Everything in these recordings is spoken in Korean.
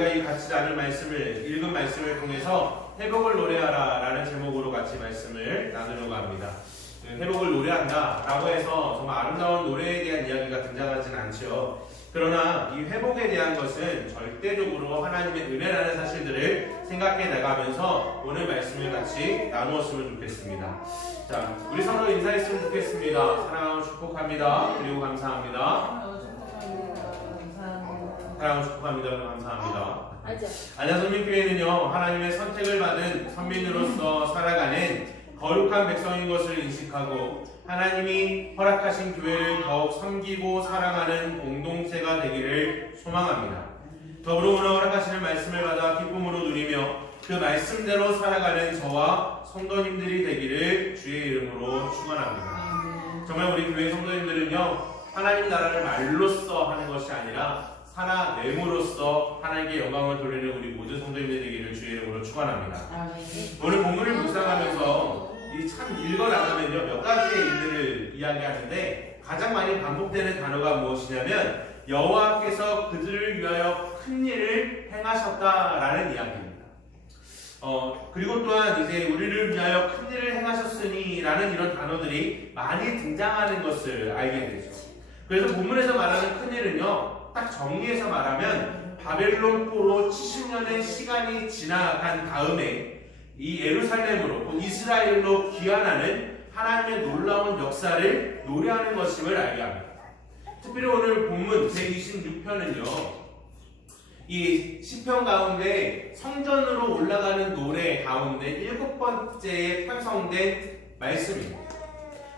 우리가 이 같이 나눌 말씀을 읽은 말씀을 통해서 회복을 노래하라 라는 제목으로 같이 말씀을 나누려고 합니다. 회복을 노래한다 라고 해서 정말 아름다운 노래에 대한 이야기가 등장하진 않죠. 그러나 이 회복에 대한 것은 절대적으로 하나님의 은혜라는 사실들을 생각해 나가면서 오늘 말씀을 같이 나누었으면 좋겠습니다. 자, 우리 서로 인사했으면 좋겠습니다. 사랑하고 축복합니다. 그리고 감사합니다. 사랑하고 축복합니다. 그리고 감사합니다. 안양선민교회는요, 하나님의 선택을 받은 선민으로서 살아가는 거룩한 백성인 것을 인식하고 하나님이 허락하신 교회를 더욱 섬기고 사랑하는 공동체가 되기를 소망합니다. 더불어 오늘 허락하시는 말씀을 받아 기쁨으로 누리며 그 말씀대로 살아가는 저와 성도님들이 되기를 주의 이름으로 축원합니다. 정말 우리 교회 성도님들은요, 하나님 나라를 말로써 하는 것이 아니라 살아냄으로써 하나님께 영광을 돌리는 우리 모든 성도님들이 되기를 주의 이름으로 축원합니다. 오늘 본문을 묵상하면서 이 참 읽어나가면요, 몇 가지의 일들을 이야기하는데 가장 많이 반복되는 단어가 무엇이냐면 여호와께서 그들을 위하여 큰 일을 행하셨다라는 이야기입니다. 그리고 또한 이제 우리를 위하여 큰 일을 행하셨으니라는 이런 단어들이 많이 등장하는 것을 알게 되죠. 그래서 본문에서 말하는 큰 일은요, 딱 정리해서 말하면 바벨론 포로 70년의 시간이 지나간 다음에 이 예루살렘으로 곧 이스라엘로 귀환하는 하나님의 놀라운 역사를 노래하는 것임을 알게 합니다. 특별히 오늘 본문 126편은요, 이 시편 가운데 성전으로 올라가는 노래 가운데 7번째에 편성된 말씀입니다.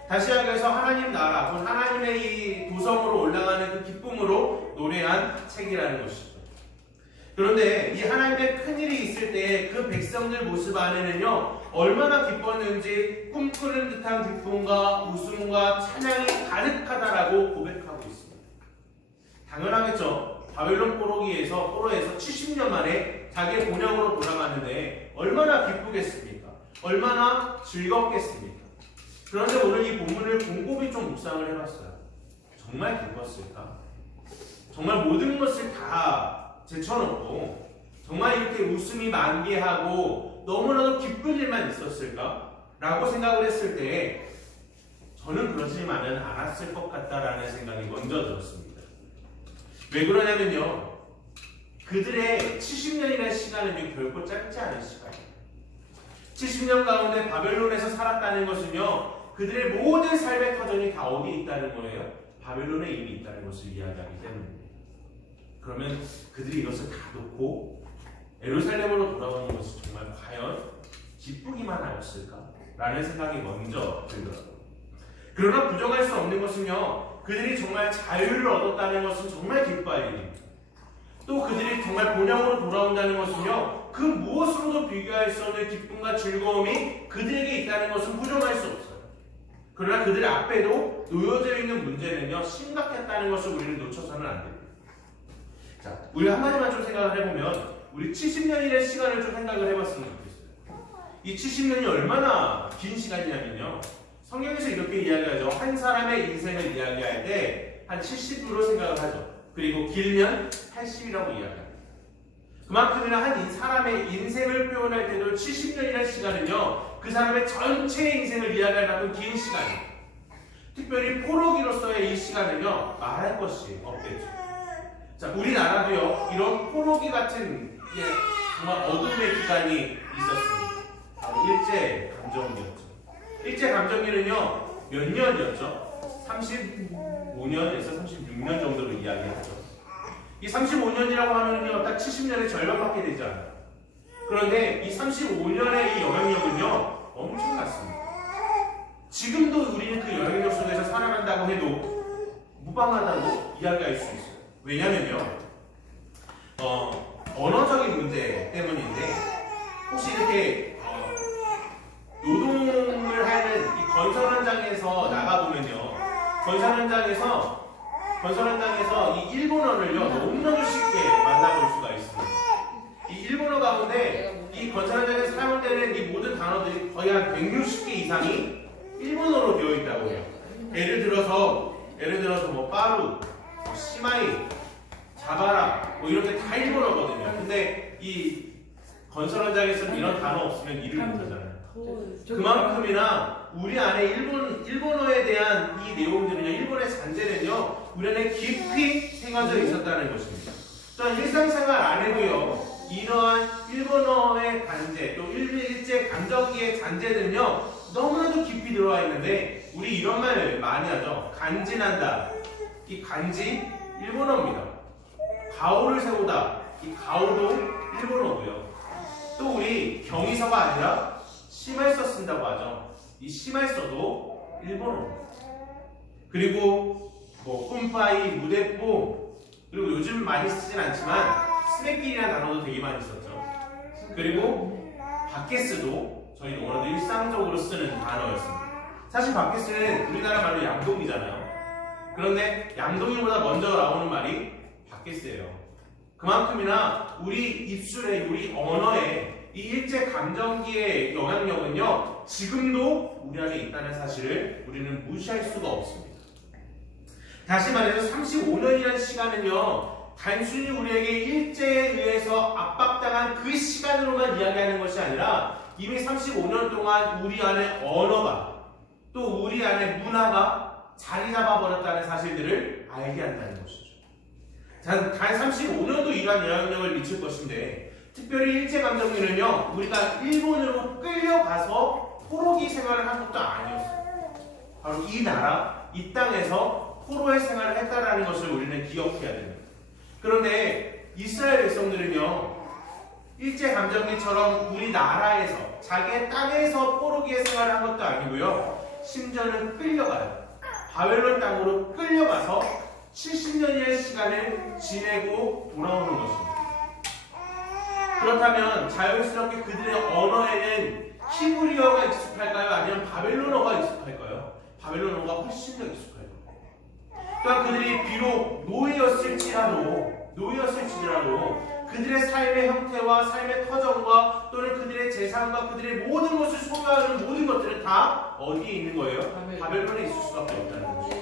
다시 이야기해서 하나님 나라, 곧 하나님의 이 도성으로 올라가는 그 기쁨으로 노래한 책이라는 것이죠. 그런데 이 하나님의 큰일이 있을 때 그 백성들 모습 안에는요, 얼마나 기뻤는지 꿈꾸는 듯한 기쁨과 웃음과 찬양이 가득하다라고 고백하고 있습니다. 당연하겠죠. 바벨론 포로에서 70년 만에 자기의 본향으로 돌아가는데 얼마나 기쁘겠습니까? 얼마나 즐겁겠습니까? 그런데 오늘 이 본문을 곰곰이 좀 묵상을 해봤어요. 정말 기뻤을까? 정말 모든 것을 다 제쳐놓고 정말 이렇게 웃음이 만개하고 너무나도 기쁜 일만 있었을까? 라고 생각을 했을 때 저는 그러지만은 않았을 것 같다라는 생각이 먼저 들었습니다. 왜 그러냐면요, 그들의 70년이라는 시간은 결코 짧지 않은 시간이에요. 70년 가운데 바벨론에서 살았다는 것은요, 그들의 모든 삶의 터전이 다 어디에 있다는 거예요? 바벨론에 이미 있다는 것을 이야기하기 때문입니다. 그러면 그들이 이것을 다 놓고 예루살렘으로 돌아오는 것이 정말 과연 기쁘기만 하였을까? 라는 생각이 먼저 들더라고요. 그러나 부정할 수 없는 것은요, 그들이 정말 자유를 얻었다는 것은 정말 기뻐할 일입니다. 또 그들이 정말 본향으로 돌아온다는 것은요, 그 무엇으로도 비교할 수 없는 기쁨과 즐거움이 그들에게 있다는 것은 부정할 수 없어요. 그러나 그들 앞에도 놓여져 있는 문제는요, 심각했다는 것을 우리는 놓쳐서는 안 됩니다. 자, 우리 한마디만 좀 생각을 해보면 우리 70년이라는 시간을 좀 생각을 해봤으면 좋겠어요. 이 70년이 얼마나 긴 시간이냐면요, 성경에서 이렇게 이야기하죠. 한 사람의 인생을 이야기할 때 한 70으로 생각을 하죠. 그리고 길면 80이라고 이야기합니다. 그만큼이나 한 사람의 인생을 표현할 때도 70년이라는 시간은요, 그 사람의 전체 인생을 이야기할 만큼 긴 시간이에요. 특별히 포로기로서의 이 시간은요, 말할 것이 없겠죠. 자, 우리나라도요, 이런 포로기 같은 정말 어둠의 기간이 있었습니다. 바로 일제감정기였죠. 일제감정기는요, 몇 년이었죠? 35년에서 36년 정도로 이야기하죠. 이 35년이라고 하면요, 딱 70년의 절반밖에 되지 않아요. 그런데 이 35년의 이 영향력은요, 엄청났습니다. 지금도 우리는 그 영향력 속에서 살아간다고 해도 무방하다고 이야기할 수 있어요. 왜냐면요, 언어적인 문제 때문인데, 혹시 이렇게 노동을 하는 이 건설 현장에서 나가보면요, 건설 현장에서 이 일본어를요, 너무너무 쉽게 만나볼 수가 있습니다. 이 일본어 가운데 이 건설 현장에서 사용되는 이 모든 단어들이 거의 한 160개 이상이 일본어로 되어 있다고 해요. 예를 들어서 뭐 빠루, 시마이, 잡아라 뭐 이런 게 다 일본어거든요. 근데 이 건설 현장에서는 이런 단어 없으면 일을 못하잖아요. 그만큼이나 우리 안에 일본어에 대한 이 내용들은요, 일본의 잔재는요, 우리 안에 깊이 새겨져 있었다는 것입니다. 또한 일상생활 안에도요, 이러한 일본어의 잔재, 또 일제 강점기의 잔재들은요, 너무나도 깊이 들어와 있는데, 우리 이런 말 많이 하죠. 간지난다. 이 간지, 일본어입니다. 가오를 세우다. 이 가오도 일본어고요. 또 우리 경의서가 아니라 심할서 쓴다고 하죠. 이 심할서도 일본어입니다. 그리고 뭐 뿜빠이, 무대뽀, 그리고 요즘 많이 쓰진 않지만 스매끼리라는 단어도 되게 많이 썼죠. 그리고 바케스도 저희 영어로도 일상적으로 쓰는 단어였습니다. 사실 바케스는 우리나라 말로 양동이잖아요. 그런데 양동이보다 먼저 나오는 말이 바케스예요. 그만큼이나 우리 입술에, 우리 언어에 이 일제 감정기의 영향력은요, 지금도 우리 안에 있다는 사실을 우리는 무시할 수가 없습니다. 다시 말해서 35년이라는 시간은요, 단순히 우리에게 일제에 의해서 압박당한 그 시간으로만 이야기하는 것이 아니라 이미 35년 동안 우리 안에 언어가, 또 우리 안에 문화가 자리 잡아버렸다는 사실들을 알게 한다는 것이죠. 단 35년도 이러한 영향력을 미칠 것인데, 특별히 일제감정기는요, 우리가 일본으로 끌려가서 포로기 생활을 한 것도 아니었어요. 바로 이 나라, 이 땅에서 포로의 생활을 했다라는 것을 우리는 기억해야 됩니다. 그런데 이스라엘 백성들은요, 일제감정기처럼 우리나라에서, 자기의 땅에서 포로기의 생활을 한 것도 아니고요, 심지어는 끌려가요. 바벨론 땅으로 끌려가서 70년의 시간을 지내고 돌아오는 것입니다. 그렇다면 자연스럽게 그들의 언어에는 히브리어가 익숙할까요? 아니면 바벨론어가 익숙할까요? 바벨론어가 훨씬 더 익숙할 거예요. 또한 그들이 비록 노예였을지라도 그들의 삶의 형태와 삶의 터전과 또는 그들의 재산과 그들의 모든 것을 소유하는 모든 것들은 다 어디에 있는 거예요? 바벨론에 있을 수밖에 없다는 거죠.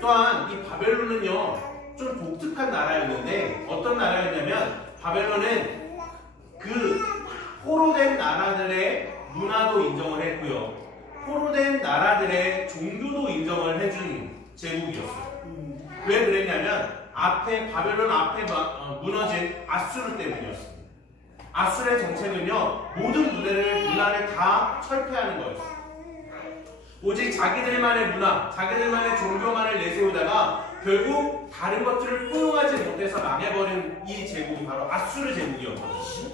또한 이 바벨론은요, 좀 독특한 나라였는데, 어떤 나라였냐면 바벨론은 그 포로된 나라들의 문화도 인정을 했고요, 포로된 나라들의 종교도 인정을 해준 제국이었어요. 왜 그랬냐면 바벨론 앞에 무너진 아수르 때문이었습니다. 아수르의 정책은요, 모든 문화를 다 철폐하는 거였어요. 오직 자기들만의 문화, 자기들만의 종교만을 내세우다가 결국 다른 것들을 포용하지 못해서 망해버린 이 제국이 바로 아수르 제국이었거든요.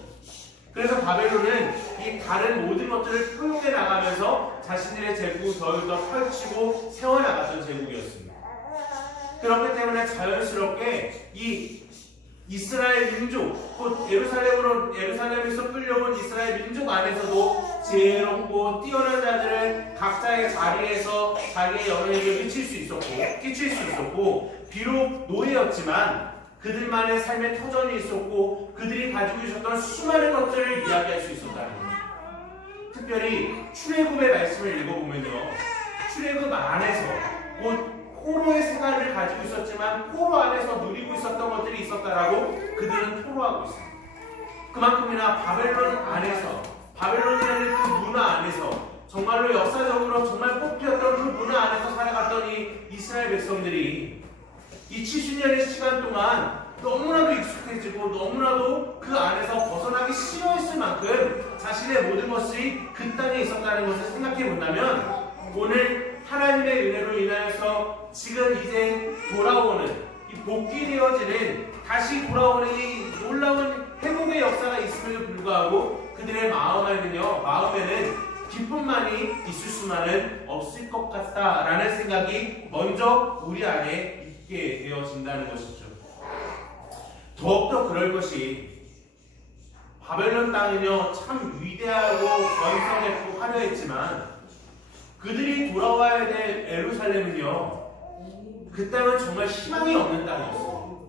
그래서 바벨론은 이 다른 모든 것들을 포용해 나가면서 자신들의 제국을 더욱더 펼치고 세워나갔던 제국이었습니다. 그렇기 때문에 자연스럽게 이 이스라엘 민족, 곧 예루살렘에서 끌려온 이스라엘 민족 안에서도 지혜롭고 뛰어난 자들을 각자의 자리에서 자기의 영향력을 끼칠 수 있었고, 비록 노예였지만 그들만의 삶의 터전이 있었고, 그들이 가지고 있었던 수많은 것들을 이야기할 수 있었다는 겁니다. 특별히 출애굽의 말씀을 읽어보면요, 출애굽 안에서 곧 포로의 생활을 가지고 있었지만 포로 안에서 누리고 있었던 것들이 있었다라고 그들은 토로하고 있습니다. 그만큼이나 바벨론이라는 그 문화 안에서 정말로 역사적으로 정말 꽃피었던 그 문화 안에서 살아갔던 이 이스라엘 백성들이 이 70년의 시간 동안 너무나도 익숙해지고 너무나도 그 안에서 벗어나기 싫어했을 만큼 자신의 모든 것이 그 땅에 있었다는 것을 생각해 본다면, 오늘 하나님의 은혜로 인하여서 지금 이제 돌아오는, 이 복귀되어지는, 다시 돌아오는 이 놀라운 회복의 역사가 있음에도 불구하고 그들의 마음에는 기쁨만이 있을 수만은 없을 것 같다라는 생각이 먼저 우리 안에 있게 되어진다는 것이죠. 더욱더 그럴 것이, 바벨론 땅은요, 참 위대하고 번성했고 화려했지만 그들이 돌아와야 될 예루살렘은요, 그 땅은 정말 희망이 없는 땅이었어요.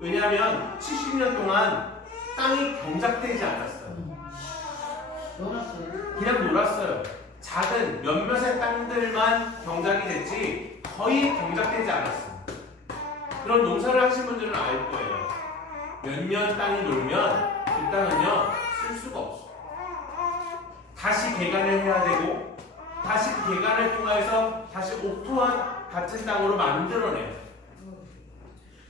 왜냐하면 70년 동안 땅이 경작되지 않았어요. 그냥 놀았어요. 작은 몇몇의 땅들만 경작이 됐지 거의 경작되지 않았어요. 그런 농사를 하신 분들은 알 거예요. 몇 년 땅이 놀면 그 땅은요 쓸 수가 없어. 다시 개간을 해야 되고 다시 그 개간을 통해서 다시 옥토한 같은 땅으로 만들어내요.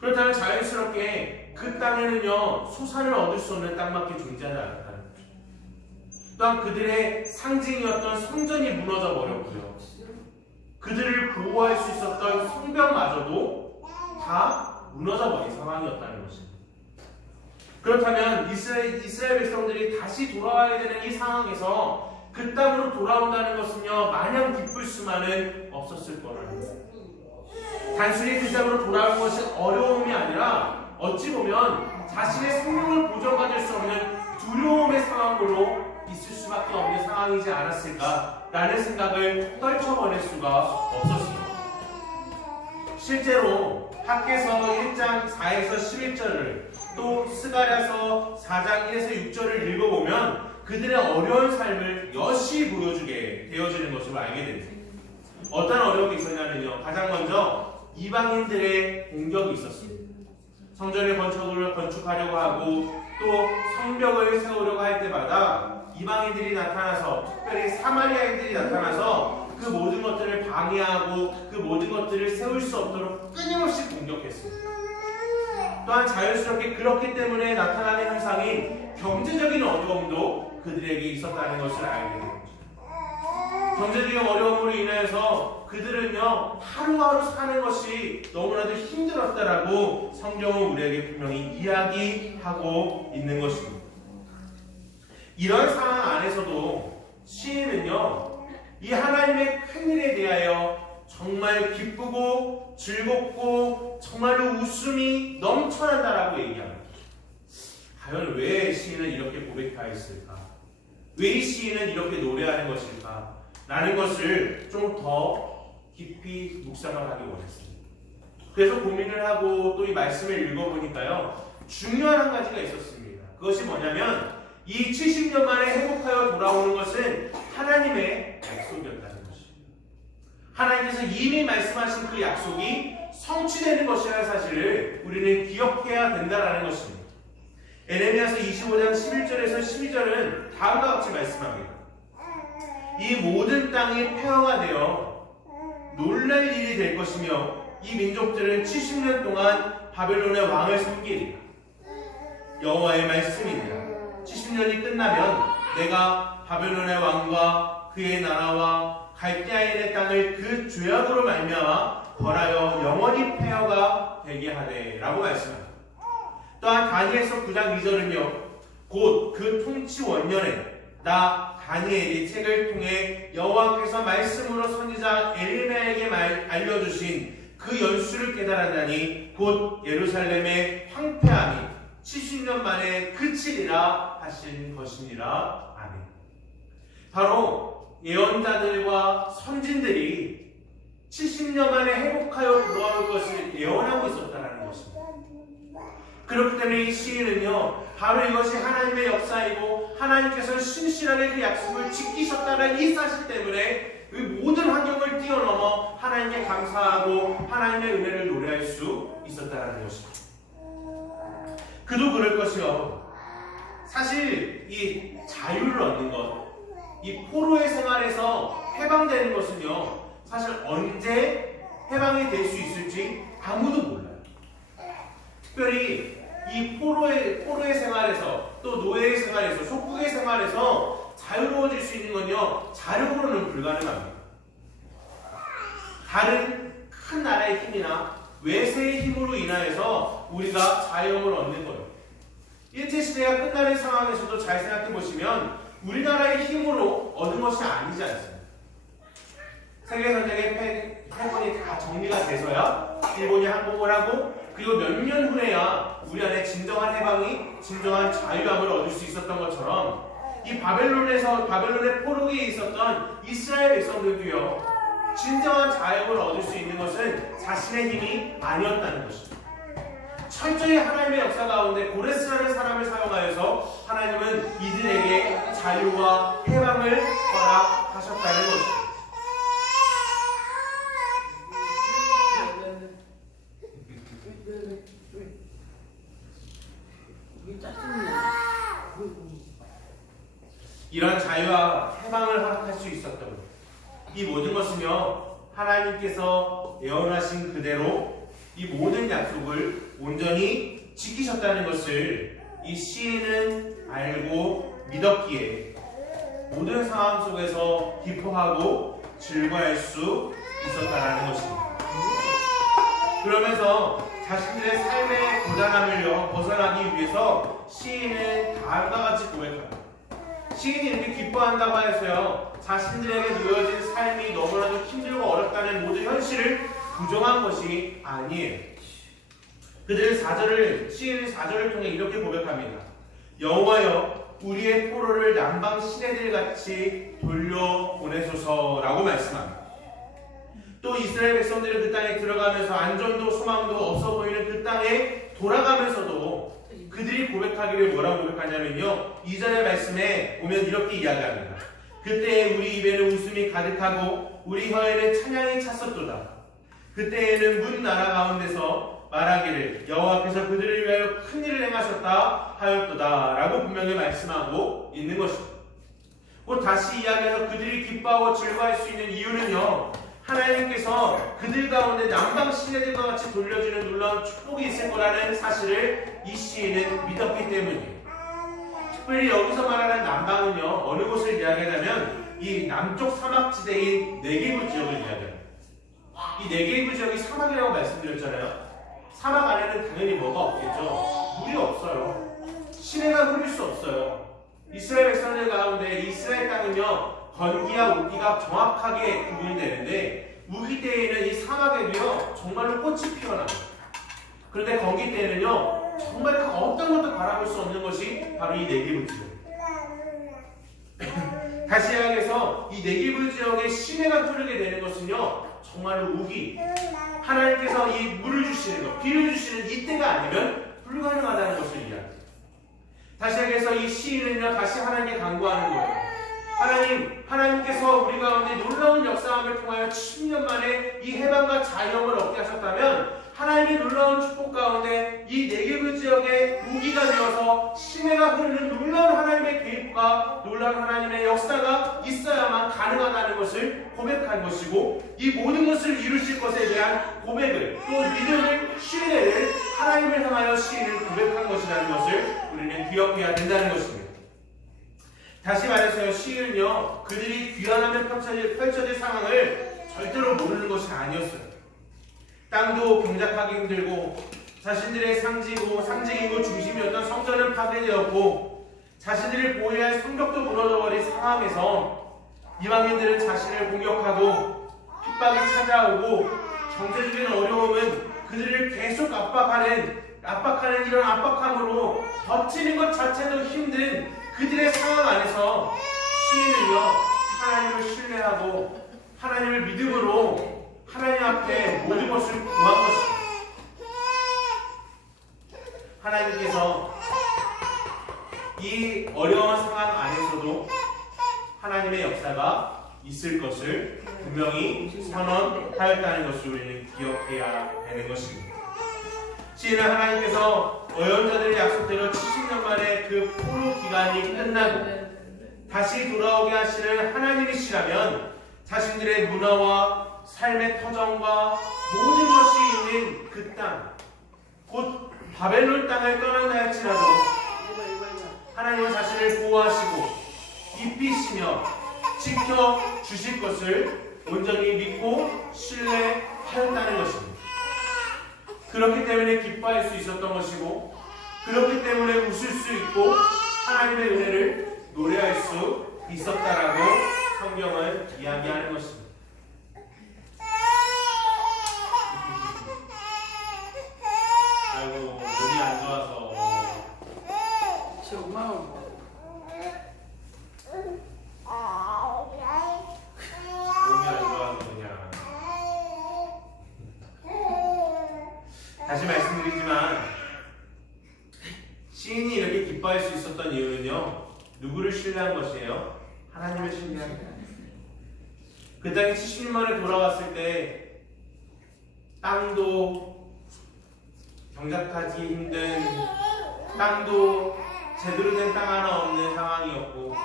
그렇다면 자연스럽게 그 땅에는요 소산을 얻을 수 없는 땅밖에 존재하지 않았다는 거죠. 또한 그들의 상징이었던 성전이 무너져 버렸고요. 그들을 보호할 수 있었던 성벽마저도 다 무너져 버린 상황이었다는 것입니다. 그렇다면 이스라엘 백성들이 다시 돌아와야 되는 이 상황에서 그 땅으로 돌아온다는 것은요 마냥 기쁠 수만은 없었을 거라는 거예요. 단순히 그 땅으로 돌아오는 것이 어려움이 아니라 어찌 보면 자신의 생명을 보존받을 수 없는 두려움의 상황으로 있을 수밖에 없는 상황이지 않았을까라는 생각을 떨쳐버릴 수가 없었습니다. 실제로 학개서 1장 4에서 11절을 또 스가랴서 4장 1에서 6절을 읽어보면 그들의 어려운 삶을 여실히 보여주게 되어지는 것으로 알게 됩니다. 어떤 어려움이 있었냐면요, 가장 먼저 이방인들의 공격이 있었습니다. 성전을 건축하려고 하고 또 성벽을 세우려고 할 때마다 이방인들이 나타나서, 특별히 사마리아인들이 나타나서 그 모든 것들을 방해하고 그 모든 것들을 세울 수 없도록 끊임없이 공격했습니다. 또한 자연스럽게 그렇기 때문에 나타나는 현상인 경제적인 어려움도 그들에게 있었다는 것을 알게 됩니다. 경제적인 어려움으로 인해서 그들은요 하루하루 사는 것이 너무나도 힘들었다라고 성경은 우리에게 분명히 이야기하고 있는 것입니다. 이런 상황 안에서도 시인은요 이 하나님의 큰일에 대하여 정말 기쁘고 즐겁고 정말로 웃음이 넘쳐난다라고 얘기합니다. 과연 왜 시인은 이렇게 고백하였을까? 왜 이 시인은 이렇게 노래하는 것일까? 라는 것을 좀 더 깊이 묵상을 하기 원했습니다. 그래서 고민을 하고 또 이 말씀을 읽어보니까요 중요한 한 가지가 있었습니다. 그것이 뭐냐면 이 70년 만에 회복하여 돌아오는 것은 하나님의 약속이었다는 것입니다. 하나님께서 이미 말씀하신 그 약속이 성취되는 것이라는 사실을 우리는 기억해야 된다는 것입니다. 에레미야서 25장 11절에서 12절은 다음과 같이 말씀합니다. 이 모든 땅이 폐허가 되어 놀랄 일이 될 것이며 이 민족들은 70년 동안 바벨론의 왕을 섬기리라. 여호와의 말씀이니라. 70년이 끝나면 내가 바벨론의 왕과 그의 나라와 갈대아인의 땅을 그 죄악으로 말미암아 벌하여 영원히 폐허가 되게 하되 라고 말씀합니다. 또한 다니엘서 9장 2절은요 곧 그 통치 원년에 나 다니엘이 책을 통해 여호와께서 말씀으로 선지자 에레미야에게 알려주신 그 연수를 깨달았나니 곧 예루살렘의 황폐함이 70년 만에 그치리라 하신 것이니라. 아멘. 바로 예언자들과 선진들이 70년 만에 회복하여 돌아올 것을 예언하고 있었다는 것입니다. 그렇기 때문에 이 시인은요 바로 이것이 하나님의 역사이고 하나님께서 신실하게 그 약속을 지키셨다는 이 사실 때문에 그 모든 환경을 뛰어넘어 하나님께 감사하고 하나님의 은혜를 노래할 수 있었다는 것입니다. 그도 그럴 것이요. 사실 이 자유를 얻는 것, 이 포로의 생활에서 해방되는 것은요 사실 언제 해방이 될 수 있을지 아무도 몰라요. 특별히 이 포로의 생활에서 또 노예의 생활에서 속국의 생활에서 자유로워질 수 있는 건요 자력으로는 불가능합니다. 다른 큰 나라의 힘이나 외세의 힘으로 인하여서 우리가 자유를 얻는 거예요. 일제시대가 끝나는 상황에서도 잘 생각해 보시면 우리나라의 힘으로 얻은 것이 아니지 않습니까? 세계선택의 패권이 다 정리가 돼서야 일본이 항복을 하고 그리고 몇 년 후에야 우리 안에 진정한 해방이, 진정한 자유함을 얻을 수 있었던 것처럼 이 바벨론의 포로기에 있었던 이스라엘 백성들도요 진정한 자유함을 얻을 수 있는 것은 자신의 힘이 아니었다는 것입니다. 철저히 하나님의 역사 가운데 고레스라는 사람을 사용하여서 하나님은 이들에게 자유와 해방을 허락하셨다는 것입니다. 이 모든 것은요, 하나님께서 예언하신 그대로 이 모든 약속을 온전히 지키셨다는 것을 이 시인은 알고 믿었기에 모든 상황 속에서 기뻐하고 즐거워할 수 있었다는 것입니다. 그러면서 자신들의 삶의 고단함을요 벗어나기 위해서 시인은 다음과 같이 고백합니다. 시인이 이렇게 기뻐한다고 해서요 자신들에게 놓여진 삶이 너무나도 힘들고 어렵다는 모든 현실을 부정한 것이 아니에요. 그들은 시인은 4절을 통해 이렇게 고백합니다. 여호와여 우리의 포로를 남방 시내들 같이 돌려보내소서라고 말씀합니다. 또 이스라엘 백성들은 그 땅에 들어가면서 안전도 소망도 없어 보이는 그 땅에 돌아가면서도 그들이 고백하기를 뭐라고 고백하냐면요 2절의 말씀에 보면 이렇게 이야기합니다. 그때에 우리 입에는 웃음이 가득하고 우리 혀에는 찬양이 찼었도다. 그때에는 문 나라 가운데서 말하기를 여호와께서 그들을 위하여 큰 일을 행하셨다 하였도다 라고 분명히 말씀하고 있는 것입니다. 곧 다시 이야기해서 그들이 기뻐하고 즐거워할 수 있는 이유는요 하나님께서 그들 가운데 남방 시내들과 같이 돌려주는 놀라운 축복이 있을 거라는 사실을 이 시인은 믿었기 때문이에요. 특별히 여기서 말하는 남방은요 어느 곳을 이야기하냐면 이 남쪽 사막지대인 네게브 지역을 이야기합니다. 이 네게브 지역이 사막이라고 말씀드렸잖아요. 사막 안에는 당연히 뭐가 없겠죠. 물이 없어요. 시내가 흐를 수 없어요. 이스라엘 백성들 가운데 이스라엘 땅은요 건기와 우기가 정확하게 구분이 되는데 우기 때에는 이 사막에도요 정말로 꽃이 피어납니다. 그런데 건기 때에는요 정말 그 어떤 것도 바라볼 수 없는 것이 바로 이 네게브 지역. 다시 이야기해서 이 네게브 지역에 시내가 흐르게 되는 것은요 정말로 우기 하나님께서 이 물을 주시는 것, 비를 주시는 이때가 아니면 불가능하다는 것을 이야기합니다. 다시 이야기해서 이 시인은요 다시 하나님께 간구하는 거예요. 하나님께서 우리 가운데 놀라운 역사함을 통하여 70년 만에 이 해방과 자유함을 얻게 하셨다면 하나님의 놀라운 축복 가운데 이 네게브 지역에 우기가 되어서 시내가 흐르는 놀라운 하나님의 계획과 놀라운 하나님의 역사가 있어야만 가능하다는 것을 고백한 것이고 이 모든 것을 이루실 것에 대한 고백을 또 믿음을 신뢰를 하나님을 향하여 시인을 고백한 것이라는 것을 우리는 기억해야 된다는 것입니다. 다시 말해서요 시인은요 그들이 귀환하며 펼쳐질 상황을 절대로 모르는 것이 아니었어요. 땅도 경작하기 힘들고 자신들의 상징이고 중심이었던 성전은 파괴되었고 자신들을 보호해야 할 성벽도 무너져버린 상황에서 이방인들은 자신을 공격하고 핍박이 찾아오고 경제적인 어려움은 그들을 계속 압박하는 이런 압박함으로 버티는 것 자체도 힘든 그들의 상황 안에서 시인은요 하나님을 신뢰하고 하나님을 믿음으로 하나님 앞에 모든 것을 구한 것입니다. 하나님께서 이 어려운 상황 안에서도 하나님의 역사가 있을 것을 분명히 선언하였다는 것을 우리는 기억해야 되는 것입니다. 시인은 하나님께서 예언자들의 약속대로 70년 만에 그 포로 기간이 끝나고 다시 돌아오게 하시는 하나님이시라면 자신들의 문화와 삶의 터전과 모든 것이 있는 그 땅, 곧 바벨론 땅을 떠난다 할지라도 하나님은 자신을 보호하시고 입히시며 지켜주실 것을 온전히 믿고 신뢰하였다는 것입니다. 그렇기 때문에 기뻐할 수 있었던 것이고 그렇기 때문에 웃을 수 있고 하나님의 은혜를 노래할 수 있었다라고 성경은 이야기하는 것입니다. 아이고 몸이 안 좋아서 정말 몸이 안 좋아서 그냥 다시 말씀드리지만 시인이 이렇게 기뻐할 수 있었던 이유는요 누구를 신뢰한 것이에요? 하나님을 신뢰한 거예요. 그 땅에 70년 만에 돌아왔을 때 땅도 경작하기 힘든 땅도 제대로 된 땅 하나 없는 상황이었고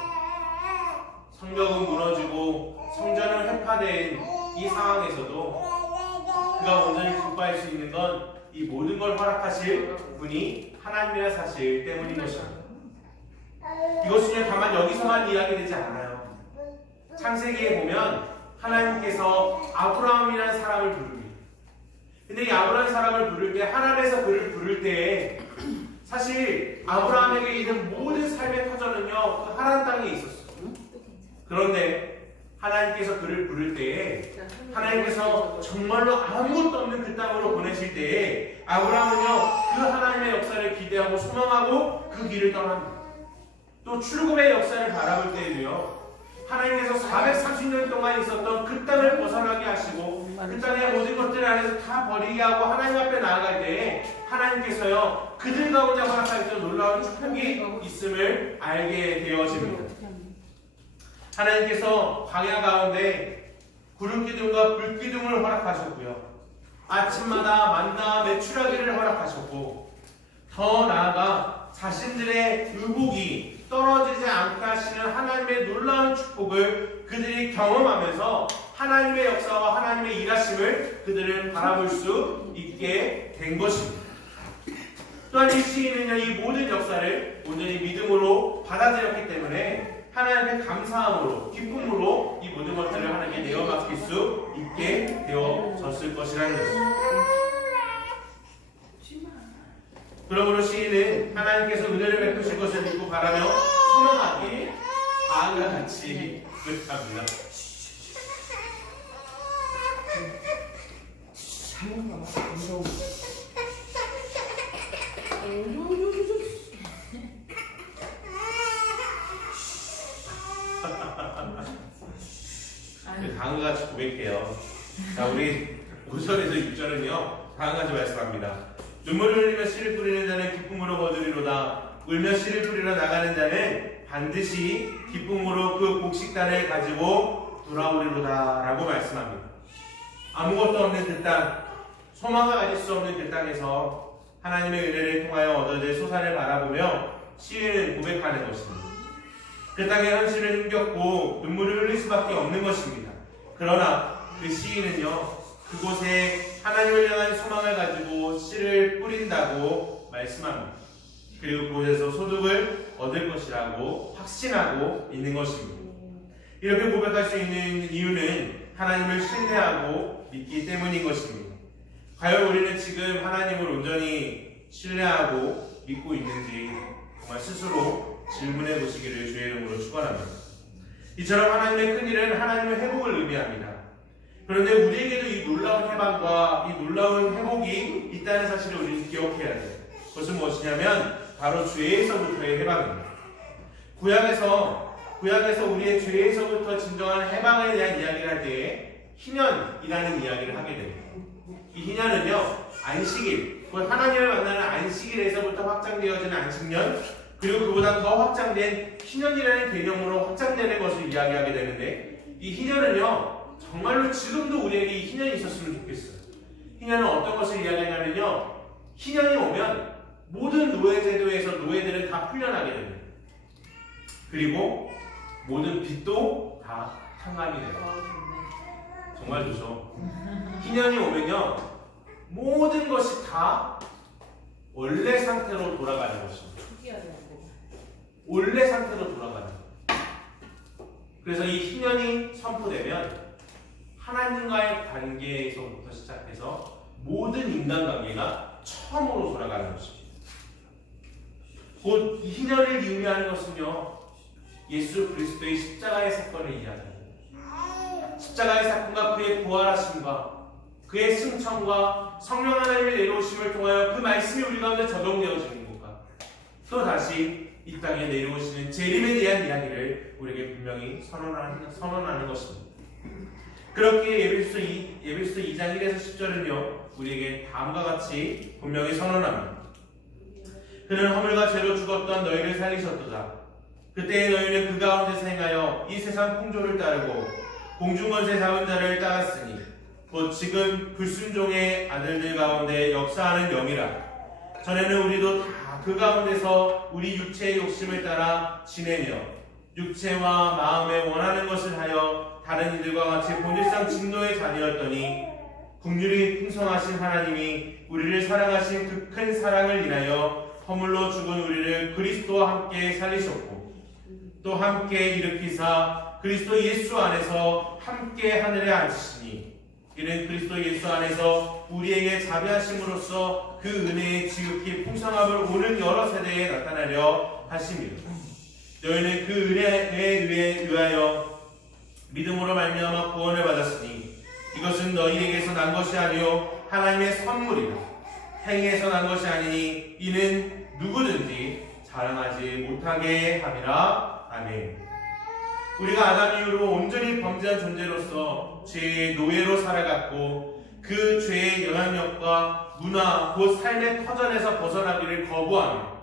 성벽은 무너지고 성전은 타된 이 상황에서도 그가 온전히 기뻐할 수 있는 건 이 모든 걸 허락하실 분이 하나님이라는 사실 때문인 것입니다. 이것은 다만 여기서만 이야기되지 않아요. 창세기에 보면 하나님께서 아브라함이라는 사람을 부릅니다. 근데 이 아브라함 사람을 부를 때, 하나님에서 그를 부를 때에 사실 아브라함에게 있는 모든 삶의 터전은요, 그 하나님 땅에 있었어요. 그런데 하나님께서 그를 부를 때에, 하나님께서 정말로 아무것도 없는 그 땅으로 보내실 때에 아브라함은요, 그 하나님의 역사를 기대하고 소망하고 그 길을 떠납니다. 또 출굽의 역사를 바라볼 때에도요, 하나님께서 430년 동안 있었던 그 땅을 벗어나게 하시고 그 땅의 모든 것들 안에서 다 버리게 하고 하나님 앞에 나아갈 때에 하나님께서요, 그들 가운데 허락하셨던 놀라운 축복이 있음을 알게 되어집니다. 하나님께서 광야 가운데 구름기둥과 불기둥을 허락하셨고요, 아침마다 만나 매출하기를 허락하셨고, 더 나아가 자신들의 의복이 떨어지지 않게 하시는 하나님의 놀라운 축복을 그들이 경험하면서 하나님의 역사와 하나님의 일하심을 그들은 바라볼 수 있게 된 것입니다. 또한 이 시인은요, 이 모든 역사를 온전히 믿음으로 받아들였기 때문에 하나님의 감사함으로, 기쁨으로 이 모든 것들을 하나님께 내어 맡길 수 있게 되어졌을 것이라는 것입니다. 그러므로 시인은 하나님께서 은혜를 베푸실 것을 믿고 바라며 소망하기에 다음과 같이 고백합니다. 다음과 같이 고백해요. 자, 우리 5절에서 6절은요, 다음과 같이 말씀합니다. 눈물을 흘리며 씨를 뿌리는 자는 기쁨으로 거두리로다. 울며 씨를 뿌리러 나가는 자는 반드시 기쁨으로 그 곡식단을 가지고 돌아오리로다 라고 말씀합니다. 아무것도 없는 그 땅, 소망을 가질 수 없는 그 땅에서 하나님의 은혜를 통하여 얻어질 소산을 바라보며 시인은 고백하는 것입니다. 그 땅의 현실을 힘겹고 눈물을 흘릴 수밖에 없는 것입니다. 그러나 그 시인은요, 그곳에 하나님을 향한 소망을 가지고 씨를 뿌린다고 말씀합니다. 그리고 그곳에서 소득을 얻을 것이라고 확신하고 있는 것입니다. 이렇게 고백할 수 있는 이유는 하나님을 신뢰하고 믿기 때문인 것입니다. 과연 우리는 지금 하나님을 온전히 신뢰하고 믿고 있는지 정말 스스로 질문해 보시기를 주의 이름으로 축원합니다. 이처럼 하나님의 큰일은 하나님의 회복을 의미합니다. 그런데 우리에게도 이 놀라운 해방과 이 놀라운 회복이 있다는 사실을 우리는 기억해야 돼요. 그것은 무엇이냐면 바로 죄에서부터의 해방입니다. 구약에서 우리의 죄에서부터 진정한 해방에 대한 이야기를 할 때에 희년이라는 이야기를 하게 됩니다. 이 희년은요, 안식일, 곧 하나님을 만나는 안식일에서부터 확장되어진 안식년, 그리고 그보다 더 확장된 희년이라는 개념으로 확장되는 것을 이야기하게 되는데, 이 희년은요, 정말로 지금도 우리에게 이 희년이 있었으면 좋겠어요. 희년은 어떤 것을 이야기하냐면요, 희년이 오면 모든 노예제도에서 노예들은 다 풀려나게 됩니다. 그리고 모든 빚도 다 탕감이 돼요. 정말 좋죠. 희년이 오면요, 모든 것이 다 원래 상태로 돌아가는 것입니다. 원래 상태로 돌아가는 거예요. 그래서 이 희년이 선포되면 하나님과의 관계에서부터 시작해서 모든 인간관계가 처음으로 돌아가는 것입니다. 곧 이 희년을 의미하는 것은요, 예수 그리스도의 십자가의 사건을 이야기합니다. 십자가의 사건과 그의 부활하심과 그의 승천과 성령 하나님의 내려오심을 통하여 그 말씀이 우리 가운데 적용되어지는 것과 또 다시 이 땅에 내려오시는 재림에 대한 이야기를 우리에게 분명히 선언하는 것입니다. 그렇게 예배소서 2장 1에서 10절은요, 우리에게 다음과 같이 분명히 선언합니다. 그는 허물과 죄로 죽었던 너희를 살리셨도다. 그때의 너희는 그 가운데서 행하여 이 세상 풍조를 따르고 공중권세 잡은 자를 따랐으니 곧 지금 불순종의 아들들 가운데 역사하는 영이라. 전에는 우리도 다 그 가운데서 우리 육체의 욕심을 따라 지내며 육체와 마음에 원하는 것을 하여 다른 이들과 같이 본질상 진노의 자녀였더니 긍휼이 풍성하신 하나님이 우리를 사랑하신 그 큰 사랑을 인하여 허물로 죽은 우리를 그리스도와 함께 살리셨고 또 함께 일으키사 그리스도 예수 안에서 함께 하늘에 앉으시니 이는 그리스도 예수 안에서 우리에게 자비하심으로써 그 은혜의 지극히 풍성함을 오는 여러 세대에 나타나려 하심이라. 너희는 그 은혜에 의하여 믿음으로 말미암아 구원을 받았으니 이것은 너희에게서 난 것이 아니요 하나님의 선물이라. 행위에서 난 것이 아니니 이는 누구든지 자랑하지 못하게 함이라. 아멘. 우리가 아담 이후로 온전히 범죄한 존재로서 죄의 노예로 살아갔고 그 죄의 영향력과 문화 곧 삶의 터전에서 벗어나기를 거부하며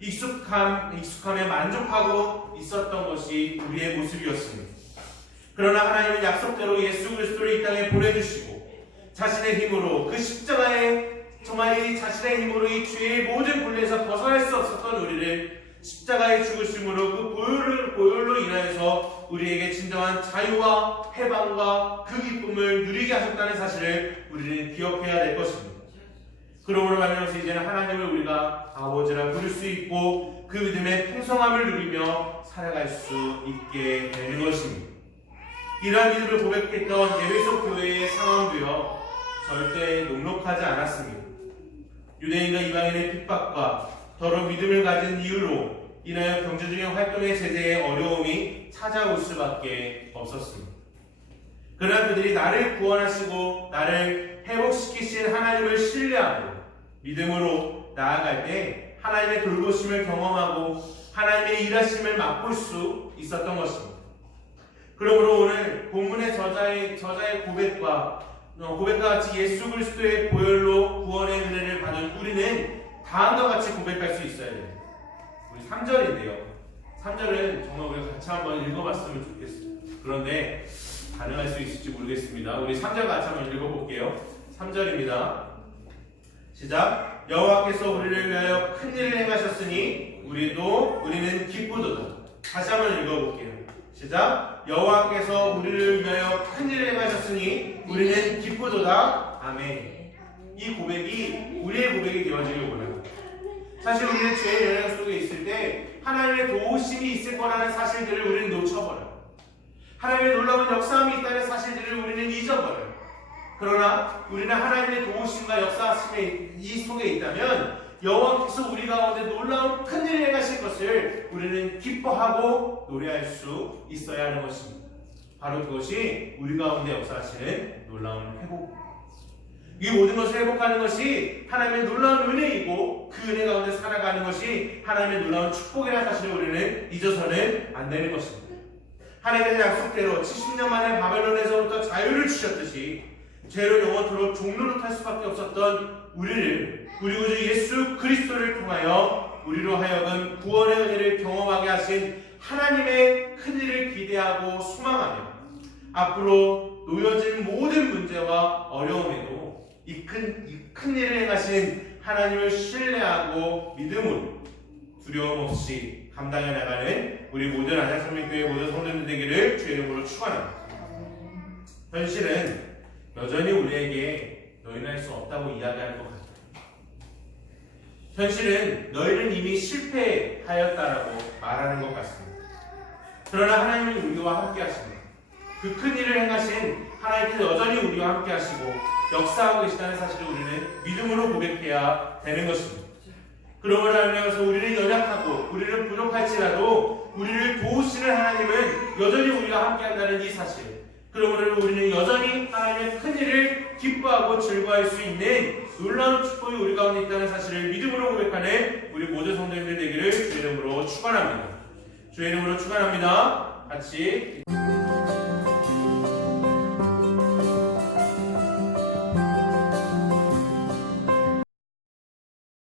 익숙함에 만족하고 있었던 것이 우리의 모습이었습니다. 그러나 하나님은 약속대로 예수 그리스도를 이 땅에 보내주시고 자신의 힘으로 그 십자가에 정말 이 자신의 힘으로 이 죄의 모든 굴레에서 벗어날 수 없었던 우리를 십자가의 죽으심으로 그 보혈로 인하여서 우리에게 진정한 자유와 해방과 그 기쁨을 누리게 하셨다는 사실을 우리는 기억해야 될 것입니다. 그러므로 말미암아서 이제는 하나님을 우리가 아버지라 부를 수 있고 그 믿음의 풍성함을 누리며 살아갈 수 있게 되는 것입니다. 이러한 믿음을 고백했던 에베소 교회의 상황도요 절대 녹록하지 않았습니다. 유대인과 이방인의 핍박과 더러 믿음을 가진 이유로 인하여 경제적인 활동의 제재에 어려움이 찾아올 수밖에 없었습니다. 그러나 그들이 나를 구원하시고 나를 회복시키신 하나님을 신뢰하고 믿음으로 나아갈 때 하나님의 돌보심을 경험하고 하나님의 일하심을 맛볼 수 있었던 것입니다. 그러므로 오늘 본문의 저자의 고백과 같이 예수 그리스도의 보혈로 구원의 은혜를 받은 우리는 다음과 같이 고백할 수 있어야 돼요. 우리 3절인데요. 3절은 정말 우리가 같이 한번 읽어봤으면 좋겠어요. 그런데 가능할 수 있을지 모르겠습니다. 우리 3절 같이 한번 읽어볼게요. 3절입니다. 시작. 여호와께서 우리를 위하여 큰 일을 행하셨으니 우리는 기쁘도다. 다시 한번 읽어볼게요. 시작. 여호와께서 우리를 위하여 큰 일을 행하셨으니 우리는 기쁘도다. 아멘. 이 고백이 우리의 고백이 되어지길 원합니다. 사실 우리는 죄의 영향 속에 있을 때 하나님의 도우심이 있을 거라는 사실들을 우리는 놓쳐버려요. 하나님의 놀라운 역사함이 있다는 사실들을 우리는 잊어버려요. 그러나 우리는 하나님의 도우심과 역사하심이 이 속에 있다면 여호와께서 우리 가운데 놀라운 큰 일을 행하실 것을 우리는 기뻐하고 노래할 수 있어야 하는 것입니다. 바로 그것이 우리 가운데 역사하시는 놀라운 회복. 이 모든 것을 회복하는 것이 하나님의 놀라운 은혜이고 그 은혜 가운데 살아가는 것이 하나님의 놀라운 축복이라는 사실을 우리는 잊어서는 안 되는 것입니다. 하나님의 약속대로 70년 만에 바벨론에서부터 자유를 주셨듯이 죄로 영원토록 종로를 탈 수밖에 없었던 우리를 우리 구주 예수 그리스도를 통하여 우리로 하여금 구원의 은혜를 경험하게 하신 하나님의 큰 일을 기대하고 소망하며 앞으로 놓여진 모든 문제와 어려움에도 이 큰 일을 행하신 하나님을 신뢰하고 믿음으로 두려움 없이 감당해 나가는 우리 모든 안양성민교회 모든 성도들 되기를 주의 이름으로 축원합니다. 현실은 여전히 우리에게 너희는 할 수 없다고 이야기할 것 같아요. 현실은 너희는 이미 실패하였다라고 말하는 것 같습니다. 그러나 하나님은 우리와 함께 하십니다. 그 큰 일을 행하신 하나님께서 여전히 우리와 함께 하시고 역사하고 계시다는 사실을 우리는 믿음으로 고백해야 되는 것입니다. 그러므로 하면서 우리는 연약하고 우리는 부족할지라도 우리를 도우시는 하나님은 여전히 우리와 함께 한다는 이 사실, 그러므로 우리는 여전히 하나님의 큰 일을 기뻐하고 즐거워할 수 있는 놀라운 축복이 우리 가운데 있다는 사실을 믿음으로 고백하는 우리 모든 성도님들 되기를 주의 이름으로 축원합니다. 주의 이름으로 축원합니다. 같이